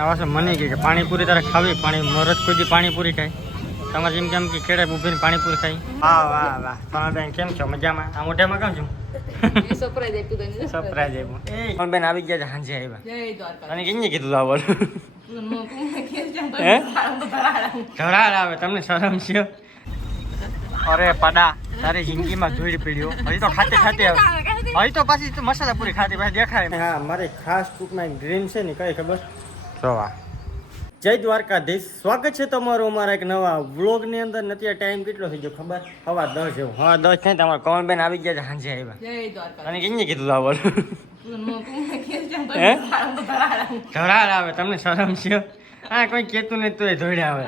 આવા છે મને કહે કે પાણીપુરી તારે ખાવી પાણી મરજ કોઈ પાણીપુરી ખાય. તમારે જેમ કેમ કે કેળે ઊભીને પાણીપુરી ખાઈ વાહ વાહ. વાહ સોનાબેન કેમ છો? મજામાં? આ મોઢામાં કેમ છું? એ સરપ્રાઈઝ આપ્યું તને. સરપ્રાઈઝ આવ્યું એ. સોનબેન આવી ગયા છે સાંજે આવ્યા. જય તને કેમ કીધું આવવાનું? ધડાડ આવે. તમને શરમ છે? અરે પડા તારી જિંદગીમાં જોઈ પીડ્યો. હજી તો ખાતે ખાતે આવે હજી તો પાછી મસાલા પૂરી ખાતી દેખાય હા મારી ખાસ ટૂંકમાં એક ડ્રીમ છે ને કઈ ખબર? જોવા જય દ્વારકાધીશ. સ્વાગત છે તમારું અમારા એક નવા વ્લોગની અંદર. નથી ટાઈમ કેટલો થઈ ગયો ખબર? હવા દસ જેવો. હવા દસ થાય તમારા બેન આવી ગયા છે સાંજે આવ્યા. અને કેમ કીધું તું આવવાનું તું તો ધડાડ આવે. તમને શરમ છે? હા કોઈ કહેતું નહીં તોય ધોડે આવે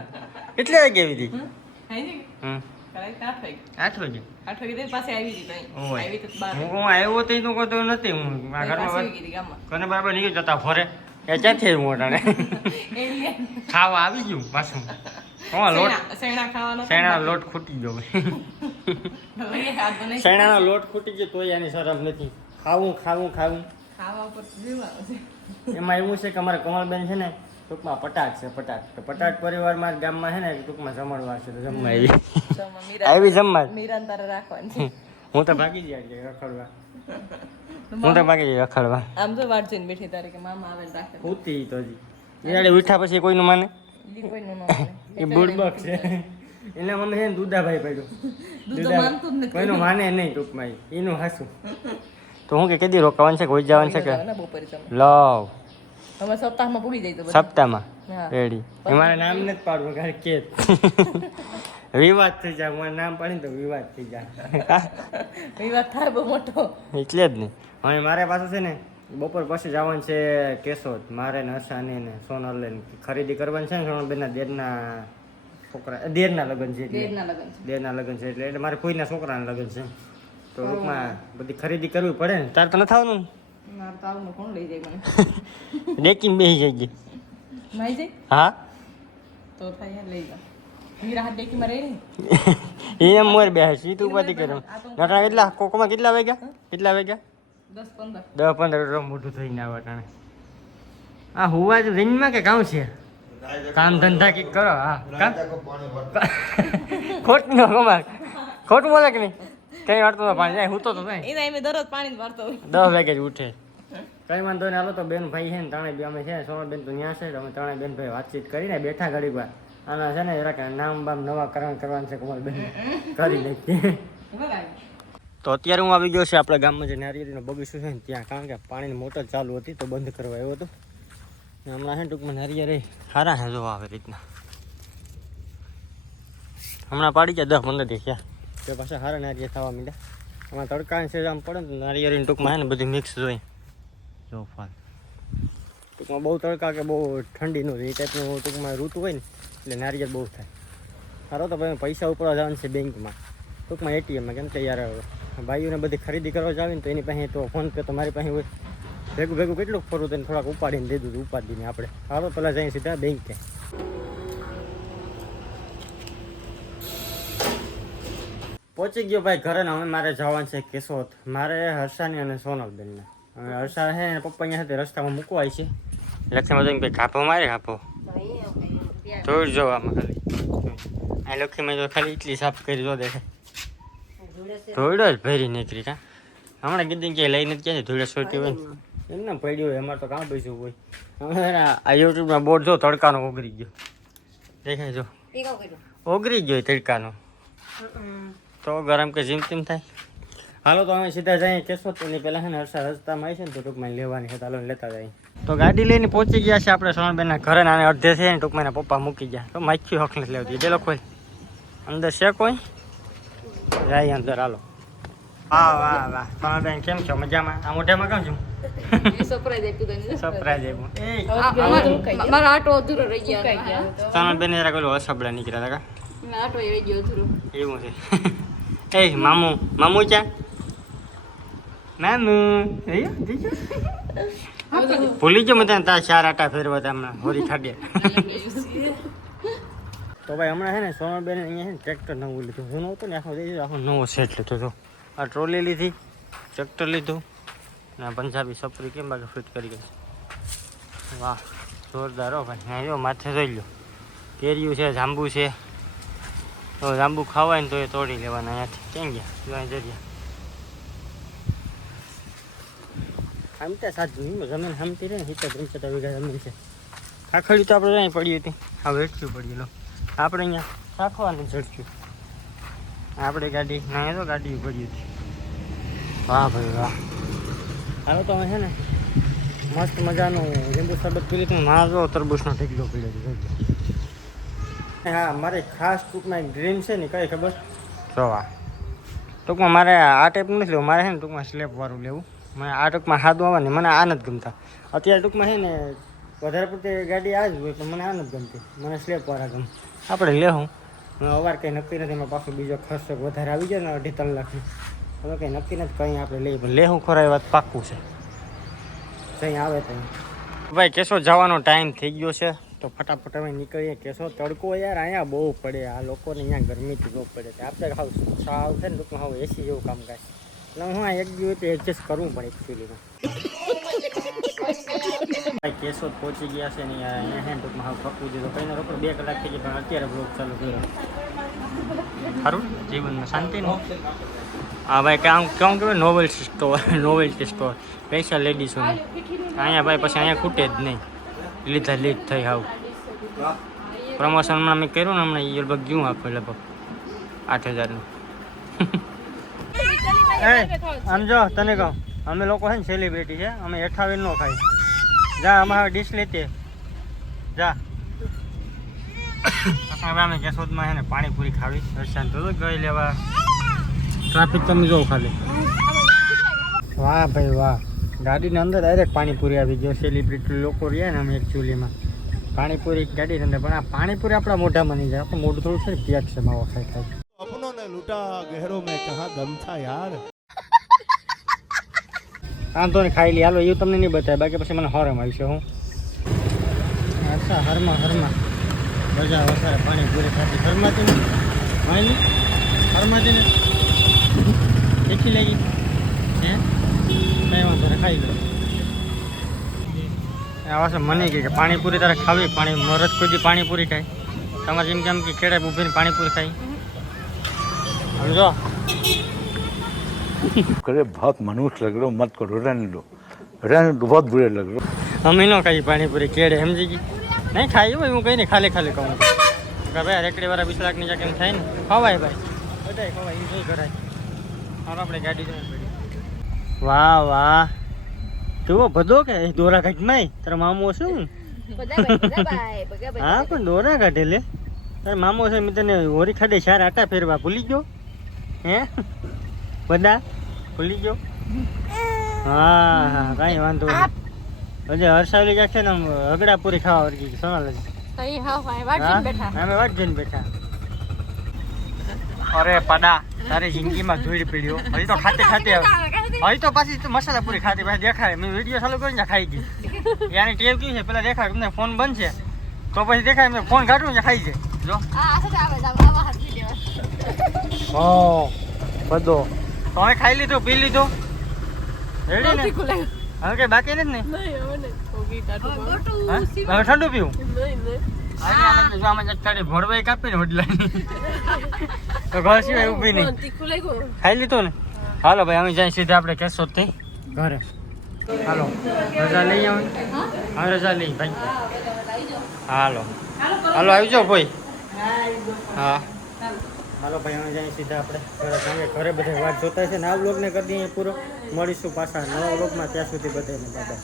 એટલે વાગે આવી હતી? હમ? આઠ વાગે. આઠ વાગે? તે પાસે આવી હતી તો હું હું આવ્યો તો તો નથી. હું આ ઘરમાં કોને બરાબર નીકળી જતા ફરે. એ ક્યાંથી આવ્યું મોટાને ખાવા આવી ગયું પાછું. હા લોટ? સેણા ખાવાનો ખૂટી ગયો શેણાનો લોટ ખૂટી ગયો તોય આની શરમ નથી. ખાવું ખાવું ખાવું. એમાં એવું છે કે અમારા કમલબેન છે ને ટૂંકમાં પટાટ છે પટાટ. તો પટાટ પરિવારમાં જ ગામમાં છે ને ટૂંકમાં જમણવાર છે તો જમવા આવી. આવી જમવા. મીરાન તારે રાખવાની. હું તો ભાગી જાય રખડવા. હું તો ભાગી રખડવા આમ તો વાટ જોઈને બેઠી તારે કે મામા આવે રાખે. પૂતી તો હજી. એડે ઉઠા પછી કોઈનું માને? કોઈનું ન માને. એ બુડબક છે. એના મમ્મી છે ને દુધાભાઈ પડ્યું. દૂધ માનતું જ નથી. કોઈનું માને નહીં ટૂંકમાં એનું હાસું. તો હું કે કદી રોકાવાનું છે કોઈ જવાનું છે કે. લવ. અમે સપ્તાહમાં પૂરી જાય તો સપ્તાહમાં? રેડી. એમાં નામ નથી પાડવું કારણ કે વિવાદ થઈ જાય મારું નામ પાડીને તો વિવાદ થઈ જાય વિવાદ થાય બહુ મોટો. એટલે જ ને. હવે મારે પાછું છે ને બપોર પછી જવાનું છે કેશોદ. મારે ને હર્ષાની ને સોનલ લઈને ખરીદી કરવાની છે ને સોનલબેનના દેરના છોકરા દેરના લગ્ન છે દેરના લગ્ન છે. એટલે એટલે મારે કોઈના છોકરાના લગ્ન છે. તો ટૂંકમાં બધી ખરીદી કરવી પડે ને. તાર તો નથી આવવાનું? ડેકીને બેસી જઈએ હા? તો થાય લઈ જાઓ ડેકીમાં એમ મોર બેસે તું કરે કેટલા કોકોમાં કેટલા વાગ્યા? કેટલા વાગ્યા? દસ પંદર. રૂપિયા મોટું થઈને આવે ટાણે આ હોવા જ રેન્જમાં કે કામ છે? કામ ધંધા કંઈક કરો? હા. કામ? ખોટ નો કમાર ખોટ બોલે કે નહીં? કઈ વાળતો તો પાણી જાય હું તો નહીં એના દરરોજ પાણી હોય. દસ વાગે જ ઉઠે. કઈ વાંધો નહીં હાલો તો બેન ભાઈ છે ને ત્રણે બી અમે છે સોમર બેન તો ત્યાં છે તો અમે ત્રણે બેન ભાઈ વાતચીત કરીને બેઠા ઘડીક વાર. આના છે ને જરાક નામ બામ નવા કરણ કરવાનું છે કુમાર બેન કરી નાખીએ. તો અત્યારે હું આવી ગયો છે આપણા ગામમાં જે નારિયેળીનો બગીચો છે ને ત્યાં. કારણ કે પાણીની મોટર ચાલુ હતી તો બંધ કરવા આવ્યો હતો. ને હમણાં છે ને ટૂંકમાં નારિયેળી સારા છે જોવા આવી રીતના. હમણાં પાડી ગયા દસ પંદર દેખ્યા તે પાછા સારા નારિયેળ થવા માંડ્યા. હમણાં તડકા છે આમ પડે ને નારિયેળીની ટૂંકમાં છે ને બધી મિક્સ જોઈ. જો ફાલ. ટૂંકમાં બહુ તડકા કે બહુ ઠંડી ન એ ટાઈપનું ટૂંકમાં ઋતુ હોય ને એટલે નારિયેળ બહુ થાય. સારો તો ભાઈ પૈસા ઉપર જવાનું છે બેંકમાં ટૂંકમાં એટીએમમાં કેમ કે યાર ભાઈઓને બધી ખરીદી કરવા જાવ ને તો એની પાસે તો ફોન પે તો મારી પાસે હોય. ભેગું ભેગું કેટલું ફરું તેને થોડાક ઉપાડીને દીધું હતું ઉપાડીને આપણે. સારો પહેલાં જઈએ સીધા બેંકે. પહોંચી ગયો ભાઈ ઘરે ને હવે મારે જવાનું છે કેશોદ. મારે હર્ષાની અને સોનલબેનને. હવે હર્ષા છે ને પપ્પા અહીંયા સાથે રસ્તામાં મૂકવાય છે. લક્ષ્મી બધું ભાઈ કાપો મારે કાપો જોઈ જોવામાં ખાલી. આ લક્ષ્મી જો ખાલી ઇટલી સાફ કરી જો દેખાય. ધોઈડો જ ભરી નીકળી કા. હમણાં કીધું કે લઈને ક્યાંથી ધોઈડો છોટી હોય ને. એમને પડ્યું હોય અમારે તો કામ પૈસું હોય. હવે આ યુટ્યુબમાં બોર્ડ જો તડકાનો ઓગરી ગયો. દેખાય જો. ઓગરી ગયો તડકાનો. તો ગરમ કે જીમ તેમ થાય. હાલો તો અમે સીધા જઈએ કેશો એની પહેલાં છે ને હર્ષા રસ્તામાં આવી છે ને તો ટૂંકમાં લેવાની છે. તો હાલો લેતા જઈએ. તો ગાડી લઈને પહોંચી ગયા છે આપણે સોનબેનના ઘરે ને આને અડધે છે ને ટૂંકમાં એના પપ્પા મૂકી ગયા. તો માખ્યું હક નથી લેવતી. જે લોકો અંદર છે કોઈ જાય અંદર હાલો. વાહ વાહ વાહ. સોનલબેન કેમ છો? મજામાં? આ મોઢામાં કેમ છું? મારો મામુ મામુ ક્યાં? મામુ ભૂલી ગયો મને તાર ચાર આટા ફેરવા હતા હમણાં હોરી ખાડ્યા તો ભાઈ, હમણાં છે ને સોનલબેન અહીંયા છે ને ટ્રેક્ટર નવું લીધું. હું હતો ને, આખો દઈ આખો નવો સેટ લીધો હતો આ ટ્રોલી લીધી, ટ્રેક્ટર લીધું, ને પંજાબી સપરી કેમ બાકી ફિટ કરી ગઈ વાહ, જોરદાર હો ભાઈ. હા જો માથે જોઈ લો કેરીયું છે, જાંબુ છે. તો જાંબુ ખાવાય ને તો એ તોડી લેવાના અહીંયાથી. કેમ ગયા? જોઈ અહીં આમ ત્યાં સાચું જમીન હમતી રહે ને સિત્તેર પંચોતેર વીઘા જમીન છે. ખાખડી તો આપણે અહીં પડી હતી. હવે વેચવું પડી, લો. આપણે અહીંયા રાખવાનું ચડચ્યું આપણે ગાડી ના તો ગાડી પડી હતી વાહ ભાઈ વાહ. હાલો તો અમે છે ને મસ્ત મજાનું લીંબુ શરબત પી લીધું. ના જો તરબૂચનો ઢીકલો પીડ્યો છે. હા, મારે ખાસ ટૂંકમાં એક ડ્રીમ છે ને, કઈ ખબર? જોવા ટૂંકમાં મારે આ ટાઈપનું નથી લેવું. મારે છે ને ટૂંકમાં સ્લેપવાળું લેવું. મને આ ટૂંકમાં સાદું આવે ને મને આ નથી ગમતા. અત્યારે ટૂંકમાં છે ને વધારે પડતી ગાડી આ જ હોય પણ મને આ નથી ગમતી. મને સ્લેબ વાળા ગમે. આપણે લેવું અવાર કંઈ નક્કી નથી એમાં પાછો બીજો ખર્ચો વધારે આવી જાય ને અઢી ત્રણ લાખનો. હવે કંઈ નક્કી નથી કંઈ આપણે લઈએ. પણ લેવું ખરા એ વાત પાક્કું છે. કંઈ આવે તો. ભાઈ કેશો જવાનો ટાઈમ થઈ ગયો છે. તો ફટાફટ અમે નીકળીએ. કેશો તડકો યાર અહીંયા બહુ પડે. આ લોકોને અહીંયા ગરમીથી બહુ પડે છે. આપણે હાવ સાવ છે ને ટૂંકમાં હવે એસી જેવું કામકાજ. એટલે હું આ એક દિવસ એડજસ્ટ કરવું પડે એકચ્યુઅલીમાં ભાઈ કેશોદ પહોંચી ગયા છે ને યાર અહીંયા હે ટૂંકમાં હાવ પકવું દીધું કઈ ના રોકડ બે કલાક થઈ ગઈ પણ અત્યારે બ્લોક ચાલુ કર્યો. સારું? જીવનમાં શાંતિ નહીં હા ભાઈ કામ કેમ કહેવાય નોવેલ સ્ટોર નોવેલ્ટી સ્ટોર પૈસા લેડીઝોની અહીંયા ભાઈ પછી અહીંયા ખૂટે જ નહીં. લીધા લીધ થઈ હાવ. પ્રમોશન હમણાં મેં કર્યું ને હમણાં એ લગભગ ગયું આપે લગભગ. આઠ હજારનું. આમ જો તને કહું અમે લોકો છે ને સેલિબ્રિટી છે અમે અઠાવીસ નો ખાઈ જા અમારે ડીશ લેતી જા હવે અમે કેશોદમાં છે ને પાણીપુરી ખાવી દર્શન તો ગઈ લેવા ટ્રાફિક તમે જોવો ખાલી વાહ ભાઈ વાહ ગાડીની અંદર ડાયરેક્ટ પાણીપુરી આવી ગયો સેલિબ્રિટી લોકો રહ્યા ને અમે એકચ્યુઅલીમાં પાણીપુરી ગાડી અંદર પણ આ પાણીપુરી આપણા મોઢામાં નહીં જાય આપણું મોઢું થોડું છે ને પેક છે માવો ખાઈ ખાઈ अपनों ने लूटा गहरों में कहा दम था यार વાંધો નહીં ખાઈ લે. હાલો એવું તમને નહીં બતાવે. બાકી પછી મને હરમ આવશે હું. અચ્છા હરમાં હરમાં. મજા વસારે પાણી પૂરી ખાતી હરમાંથી ને? વાયલી હરમાંથી ને? દેખી લેગી? હે? કઈ વાંધો ને ખાઈ લો. આવા છે મને કે પાણીપુરી તારે ખાવી પાણી મરદ કોઈ પાણીપુરી ખાય. તમારે જેમ કેમ કે કેળે ઊભીને પાણીપુરી ખાઈ સમજો? करे बहुत मनुष्य लग रहे हो मत करो रहने दो रहने दो बहुत बुरे लग रहे हो અમે નો ખાઈ પાણીપુરી કેળે સમજી ગઈ નહીં ખાઈ હોય હું કઈ નહીં ખાલી ખાલી કહું કે ભાઈ રેકડી વાળા વીસ લાખની જાકે થાય ને ખવાય ભાઈ બધાય ખવાય એન્જોય કરાય હાલો આપણે ગાડી જઈને પડી વાહ વાહ જુઓ ભદો કે એ દોરા કાઢ નહીં તારા મામો શું હા પણ દોરા કાઢે લે તારા મામો છે મેં તને હોરી ખાડે ચાર આટા ફેરવા ભૂલી ગયો હે બધા ભૂલી ગયો? હા હા કાંઈ વાંધો નહીં. હજી હર્ષાવલી જશે છે ને આમ હગડા પૂરી ખાવા વર્ગી સોનાલ હા અમે વાત જઈને બેઠા. અરે પડા તારી જિંદગીમાં ધૂળ પીડ્યો. હજી તો ખાતે ખાતે હજી તો પાછી તું મસાલા પૂરી ખાતી પાછી દેખાય મેં વીડિયો ચાલુ કરીને ખાઈ ગઈ. યાની ટેવ કયું છે? પેલા દેખાય તમને ફોન બંધ છે. તો પછી દેખાય મેં ફોન કાઢું ને ખાઈ જાય. જો. હો બધો તો અમે ખાઈ લીધું પી લીધું. રેડી ને? હવે કઈ બાકી નથી ને? હવે ઠંડુ પીવું? ભોળવાઈ કાપીને વડલાની. તો ઘર સિવાય ઊભી નહીં. ખાઈ લીધું ને? હાલો ભાઈ અમે જાય સીધા આપણે કેશોદ ઘરે. હાલો રજા લઈ આવો હા? રજા લઈ ભાઈ. હાલો. હાલો આવી જાઓ ભાઈ. હા. હાલો ભાઈ અમે જઈએ સીધા આપણે ઘરે કારણ બધા વાત જોતા છે ને આ બ્લોગને કરી દઈએ પૂરો. મળીશું પાછા નવા બ્લોગમાં ત્યાં સુધી બધાને બાય